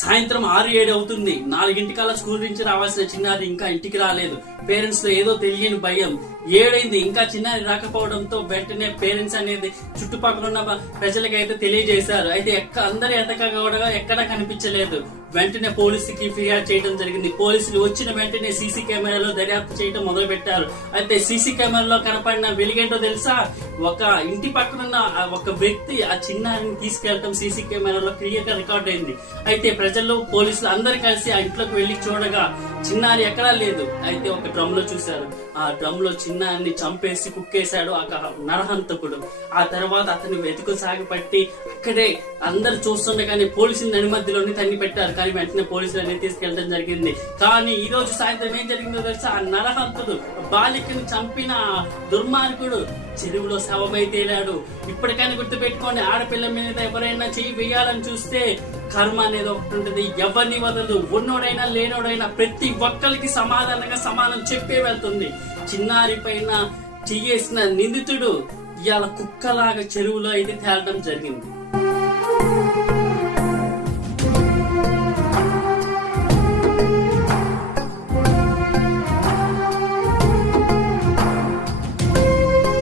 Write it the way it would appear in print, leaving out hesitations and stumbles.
సాయంత్రం 6-7 అవుతుంది. 4 స్కూల్ నుంచి రావాల్సిన చిన్నారి ఇంకా ఇంటికి రాలేదు. పేరెంట్స్ లో ఏదో తెలియని భయం. 7 అయింది, ఇంకా చిన్నారి రాకపోవడంతో వెంటనే పేరెంట్స్ అనేది చుట్టుపక్కల ఉన్న ప్రజలకి అయితే తెలియజేశారు. అయితే అందరూ ఎతకగా ఎక్కడా కనిపించలేదు. వెంటనే పోలీసుకి ఫిర్యాదు చేయడం జరిగింది. పోలీసులు వచ్చిన వెంటనే సీసీ కెమెరాలో దర్యాప్తు చేయడం మొదలు పెట్టారు. అయితే సీసీ కెమెరాలో కనపడిన వెలుగేంటో తెలుసా? ఒక ఇంటి పక్కనున్న ఒక వ్యక్తి ఆ చిన్నారిని తీసుకెళ్లడం సీసీ కెమెరాలో క్లియర్ గా రికార్డ్ అయింది. అయితే ప్రజలు పోలీసులు అందరు కలిసి ఆ ఇంట్లోకి వెళ్లి చూడగా చిన్నారి ఎక్కడా లేదు. అయితే ఒక డ్రమ్ లో చూశారు. ఆ డ్రమ్ లో చిన్నారిని చంపేసి కుక్కేశాడు ఒక నరహంతకుడు. ఆ తర్వాత అతన్ని వెతుకు సాగిపట్టి అక్కడే అందరు చూస్తుండగానే పోలీసులు నడిమధ్యలోనే తన్ని పెట్టారు. కానీ వెంటనే పోలీసులు అనేది తీసుకెళ్లడం జరిగింది. కానీ ఈ రోజు సాయంత్రం ఏం జరిగిందో తెలుసా? ఆ నరహంతుడు బాలికను చంపిన దుర్మార్గుడు చెరువులో శవమై తేలాడు. ఇప్పటికైనా గుర్తు పెట్టుకోండి, ఆడపిల్ల మీద ఎవరైనా చెయ్యి వేయాలని చూస్తే కర్మ అనేది ఒకటి ఉంటుంది. ఎవరిని వదలదు. ఉన్నోడైనా లేనోడైనా ప్రతి ఒక్కరికి సమానం చెప్పే వెళ్తుంది. చిన్నారి పైన చెయ్యేసిన నిందితుడు ఇవాళ కుక్కలాగా చెరువులో అయితే తేలడం జరిగింది.